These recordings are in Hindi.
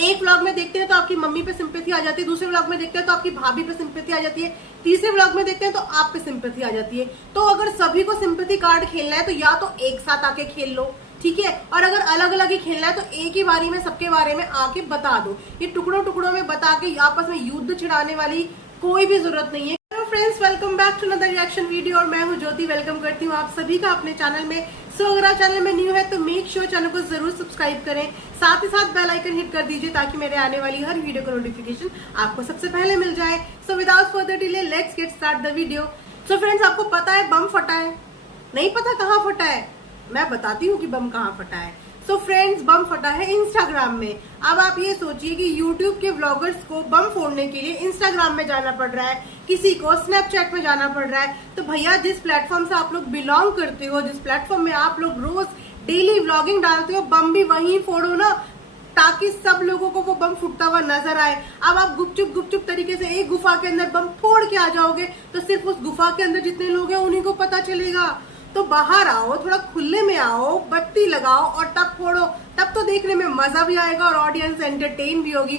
एक व्लॉग में देखते हैं तो आपकी मम्मी पे सिंपैथी आ जाती है, दूसरे व्लॉग में देखते हैं तो आपकी भाभी पे सिंपैथी आ जाती है, तीसरे व्लॉग में देखते हैं तो आप पे सिंपैथी आ जाती है। तो अगर सभी को सिंपैथी कार्ड खेलना है तो या तो एक साथ आके खेल लो, ठीक है, और अगर अलग अलग ही खेलना है तो एक ही बारी में सबके बारे में आके बता दो। ये टुकड़ों टुकड़ों में बता के आपस में युद्ध छिड़ाने वाली कोई भी जरूरत नहीं है। Hello friends, welcome back to another reaction video और मैं हूं ज्योति। वेलकम करती हूं आप सभी का अपने चैनल में। सो अगर आप चैनल में न्यू है तो मेक श्योर चैनल को जरूर सब्सक्राइब करें, साथ ही साथ बेल आइकन हिट कर दीजिए ताकि मेरे आने वाली हर वीडियो का नोटिफिकेशन आपको सबसे पहले मिल जाए। So without further delay let's get start the video. So friends, आपको पता है बम फटा है? नहीं पता कहाँ फटा है? मैं बताती हूँ कि बम कहाँ फटा है। सो फ्रेंड्स, बम फटा है इंस्टाग्राम में। अब आप ये सोचिए कि यूट्यूब के व्लॉगर्स को बम फोड़ने के लिए इंस्टाग्राम में जाना पड़ रहा है, किसी को स्नैपचैट में जाना पड़ रहा है। तो भैया, जिस प्लेटफॉर्म से आप लोग बिलोंग करते हो, जिस प्लेटफॉर्म में आप लोग रोज डेली व्लॉगिंग डालते हो, बम भी वहीं फोड़ो ना, ताकि सब लोगों को वो बम फूटता हुआ नजर आए। अब आप गुपचुप तरीके से एक गुफा के अंदर बम फोड़ के आ जाओगे तो सिर्फ उस गुफा के अंदर जितने लोग हैं उन्हीं को पता चलेगा। तो बाहर आओ, थोड़ा खुले में आओ, बत्ती लगाओ और तब फोड़ो। तब तो देखने में मजा भी आएगा और ऑडियंस एंटरटेन भी होगी।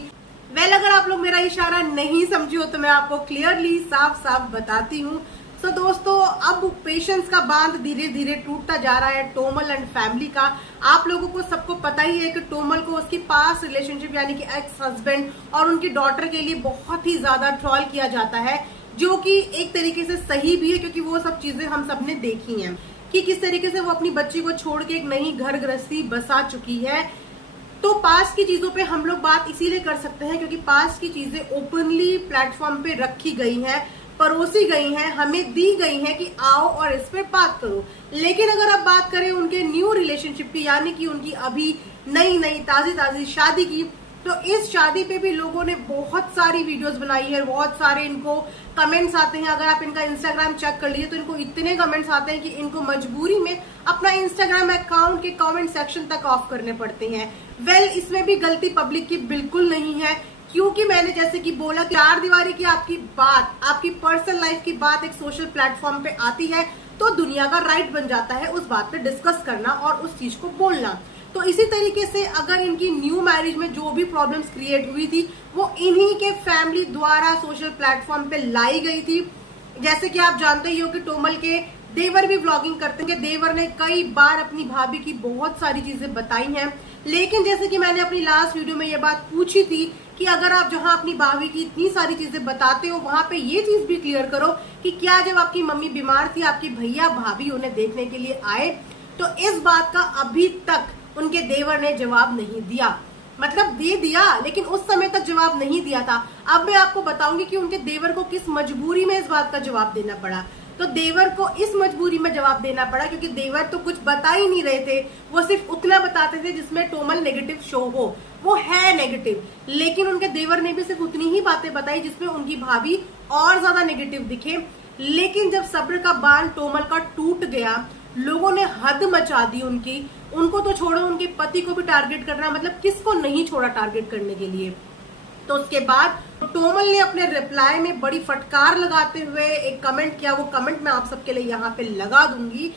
वेल, अगर आप लोग मेरा इशारा नहीं समझे हो तो मैं आपको क्लियरली साफ साफ बताती हूँ। तो दोस्तों, अब पेशेंस का बांध धीरे धीरे टूटता जा रहा है टोमल एंड फैमिली का। आप लोगों को सबको पता ही है कि टोमल को उसकी पास रिलेशनशिप यानी कि एक्स हस्बैंड और उनकी डॉटर के लिए बहुत ही ज्यादा ट्रॉल किया जाता है, जो कि एक तरीके से सही भी है क्योंकि वो सब चीजें हम सबने देखी हैं कि किस तरीके से वो अपनी बच्ची को छोड़ के एक नई घर गृहस्थी बसा चुकी है। तो पास्ट की चीजों पे हम लोग बात इसीलिए कर सकते हैं क्योंकि पास्ट की चीजें ओपनली प्लेटफॉर्म पे रखी गई हैं, परोसी गई हैं, हमें दी गई हैं कि आओ और इस पे बात करो। लेकिन अगर आप बात करें उनके न्यू रिलेशनशिप की, यानी कि उनकी अभी नई ताजी शादी की, तो इस शादी पे भी लोगों ने बहुत सारी वीडियोस बनाई है, बहुत सारे इनको कमेंट्स आते हैं। अगर आप इनका इंस्टाग्राम चेक कर लीजिए तो इनको इतने कमेंट्स आते हैं कि इनको मजबूरी में अपना इंस्टाग्राम अकाउंट के कमेंट सेक्शन तक ऑफ करने पड़ते हैं। वेल, इसमें भी गलती पब्लिक की बिल्कुल नहीं है, क्योंकि मैंने जैसे कि बोला कि चार दीवारी की आपकी बात, आपकी पर्सनल लाइफ की बात एक सोशल प्लेटफॉर्म पे आती है तो दुनिया का राइट बन जाता है उस बात पे डिस्कस करना और उस चीज को बोलना। तो इसी तरीके से अगर इनकी न्यू मैरिज में जो भी प्रॉब्लम्स क्रिएट हुई थी वो इन्हीं के फैमिली द्वारा सोशल प्लेटफॉर्म पे लाई गई थी। जैसे कि आप जानते ही हो कि टोमल के देवर भी व्लॉगिंग करते हैं। देवर ने कई बार अपनी भाभी की बहुत सारी चीजें बताई हैं, लेकिन जैसे कि मैंने अपनी लास्ट वीडियो में ये बात पूछी थी कि अगर आप जहां अपनी भाभी की इतनी सारी चीजें बताते हो वहां पे ये चीज भी क्लियर करो कि क्या जब आपकी मम्मी बीमार थी आपकी भैया भाभी उन्हें देखने के लिए आए? तो इस बात का अभी तक उनके देवर ने जवाब नहीं दिया। मतलब दे दिया लेकिन उस समय तक जवाब नहीं दिया था। अब मैं आपको बताऊंगी कि उनके देवर को किस मजबूरी में इस बात का जवाब देना पड़ा। तो देवर को इस मजबूरी में जवाब देना पड़ा क्योंकि देवर तो कुछ बता ही नहीं रहे थे, वो सिर्फ उतना बताते थे जिसमें टोमल नेगेटिव शो हो। वो है नेगेटिव, लेकिन उनके देवर ने भी सिर्फ उतनी ही बातें बताई जिसमें उनकी भाभी और ज्यादा नेगेटिव दिखे। लेकिन जब सब्र का बांध टोमल का टूट गया, लोगों ने हद मचा दी उनकी। उनको तो छोड़ो, उनके पति को भी टारगेट करना, मतलब किसको नहीं छोड़ा टारगेट करने के लिए। तो उसके बाद टोमल ने अपने रिप्लाई में बड़ी फटकार लगाते हुए एक कमेंट किया। वो कमेंट मैं आप सबके लिए यहाँ पे लगा दूंगी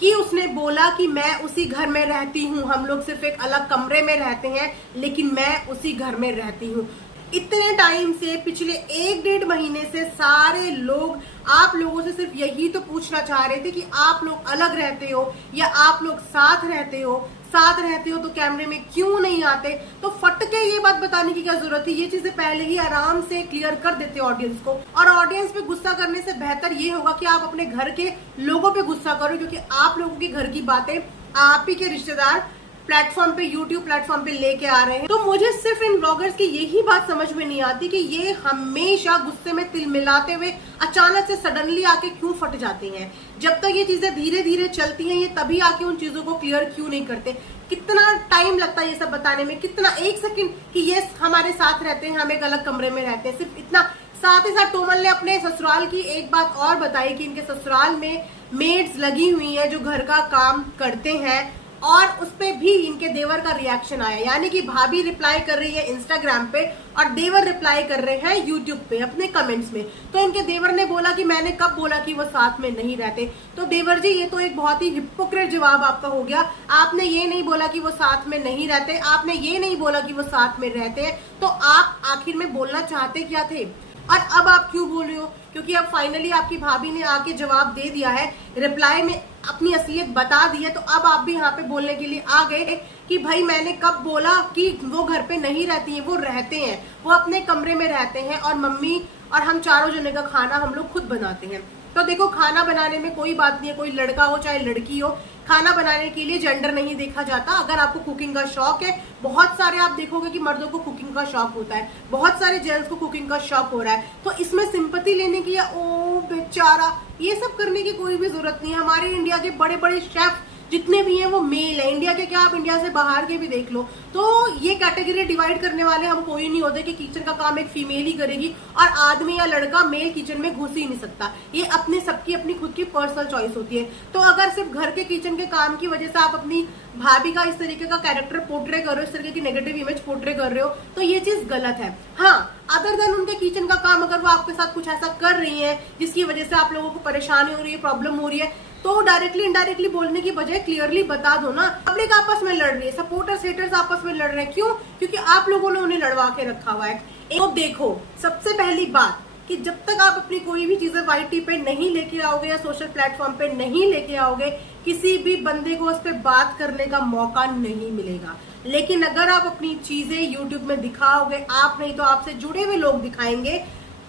कि उसने बोला कि मैं उसी घर में रहती हूँ, हम लोग सिर्फ एक अलग कमरे में रहते हैं लेकिन मैं उसी घर में रहती हूँ। इतने टाइम से, पिछले 1-1.5 महीने से सारे लोग आप लोगों से सिर्फ यही तो पूछना चाह रहे थे कि आप लोग अलग रहते हो या आप लोग साथ रहते हो। साथ रहते हो तो कैमरे में क्यों नहीं आते? तो फट के ये बात बताने की क्या जरूरत है? ये चीजें पहले ही आराम से क्लियर कर देते ऑडियंस को। और ऑडियंस पे गुस्सा करने से बेहतर ये होगा कि आप अपने घर के लोगों पे गुस्सा करो, क्योंकि आप लोगों के घर की बातें आप ही के रिश्तेदार प्लेटफॉर्म पे, यूट्यूब प्लेटफॉर्म पे लेके आ रहे हैं। तो मुझे सिर्फ इन ब्लॉगर्स की यही बात समझ में नहीं आती कि ये हमेशा गुस्से में तिल मिलाते हुए अचानक से सडनली आके क्यों फट जाते हैं। जब तक ये चीजें धीरे धीरे चलती हैं, ये तभी आके उन चीजों को क्लियर क्यों नहीं करते? कितना टाइम लगता है ये सब बताने में, कितना 1 सेकंड कि ये हमारे साथ रहते हैं, हम एक अलग कमरे में रहते हैं, सिर्फ इतना। साथ ही साथ टोमल ने अपने ससुराल की एक बात और बताई कि इनके ससुराल में मेड्स लगी हुई है जो घर का काम करते हैं और उस पे भी इनके देवर का रिएक्शन आया, यानी कि भाभी रिप्लाई कर रही है इंस्टाग्राम पे और देवर रिप्लाई कर रहे हैं यूट्यूब पे अपने कमेंट्स में। तो इनके देवर ने बोला कि मैंने कब बोला कि वो साथ में नहीं रहते। तो देवर जी, ये तो एक बहुत ही हिपोक्रेट जवाब आपका हो गया। आपने ये नहीं बोला कि वो साथ में नहीं रहते, आपने ये नहीं बोला कि वो साथ में रहते हैं, तो आप आखिर में बोलना चाहते क्या थे? और अब आप क्यों बोल रहे हो? क्योंकि अब फाइनली आपकी भाभी ने आके जवाब दे दिया है, रिप्लाई में अपनी असलियत बता दी है। तो अब आप भी यहाँ पे बोलने के लिए आ गए कि भाई मैंने कब बोला कि वो घर पे नहीं रहती है, वो रहते हैं, वो अपने कमरे में रहते हैं और मम्मी और हम चारों जने का खाना हम लोग खुद बनाते हैं। तो देखो, खाना बनाने में कोई बात नहीं है, कोई लड़का हो चाहे लड़की हो, खाना बनाने के लिए जेंडर नहीं देखा जाता। अगर आपको कुकिंग का शौक है, बहुत सारे आप देखोगे कि मर्दों को कुकिंग का शौक होता है, बहुत सारे जेंट्स को कुकिंग का शौक हो रहा है, तो इसमें सिंपैथी लेने की या ओ बेचारा ये सब करने की कोई भी जरूरत नहीं है। हमारे इंडिया के बड़े बड़े शेफ जितने भी हैं वो मेल है। इंडिया के क्या, आप इंडिया से बाहर के भी देख लो, तो ये कैटेगरी डिवाइड करने वाले हम कोई नहीं होते कि किचन का काम एक फीमेल ही करेगी और आदमी या लड़का मेल किचन में घुस ही नहीं सकता। ये अपने सबकी अपनी खुद की पर्सनल चॉइस होती है। तो अगर सिर्फ घर के किचन के काम की वजह से आप अपनी भाभी का इस तरीके का कैरेक्टर पोर्ट्रे कर रहे हो, इस तरीके की नेगेटिव इमेज पोर्ट्रे कर रहे हो, तो ये चीज गलत है। हाँ, अदर देन उनके किचन का काम अगर वो आपके साथ कुछ ऐसा कर रही है जिसकी वजह से आप लोगों को परेशानी हो रही है, प्रॉब्लम हो रही है, तो डायरेक्टली इनडायरेक्टली बोलने की बजाय क्लियरली बता दो ना। पब्लिक आपस में लड़ रही है, सपोर्टर्स हेटर्स आपस में लड़ रहे हैं, क्यों? क्योंकि आप लोगों ने उन्हें लड़वा के रखा हुआ है। तो देखो, सबसे पहली बात कि जब तक आप अपनी कोई भी चीजें वाईटी पे नहीं लेके आओगे या सोशल प्लेटफॉर्म पे नहीं लेके आओगे, किसी भी बंदे को उस पर बात करने का मौका नहीं मिलेगा। लेकिन अगर आप अपनी चीजें यूट्यूब में दिखाओगे, आप नहीं तो आपसे जुड़े हुए लोग दिखाएंगे,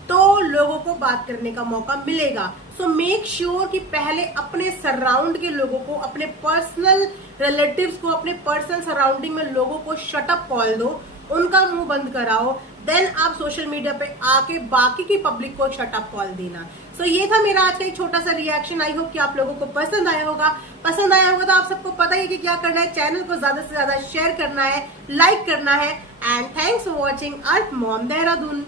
तो लोगों को बात करने का मौका मिलेगा। सो मेक श्योर कि पहले अपने सराउंड के लोगों को, अपने पर्सनल रिलेटिव्स को, अपने पर्सनल सराउंडिंग में लोगों को शट अप कॉल दो, उनका मुंह बंद कराओ, देन आप सोशल मीडिया पे आके बाकी की पब्लिक को शट अप कॉल देना। सो ये था मेरा आज का एक छोटा सा रिएक्शन। आई होप कि आप लोगों को पसंद आया होगा। पसंद आया होगा तो आप सबको पता ही कि क्या करना है, चैनल को ज्यादा से ज्यादा शेयर करना है, लाइक करना है। And thanks for watching earth mom Dehradun.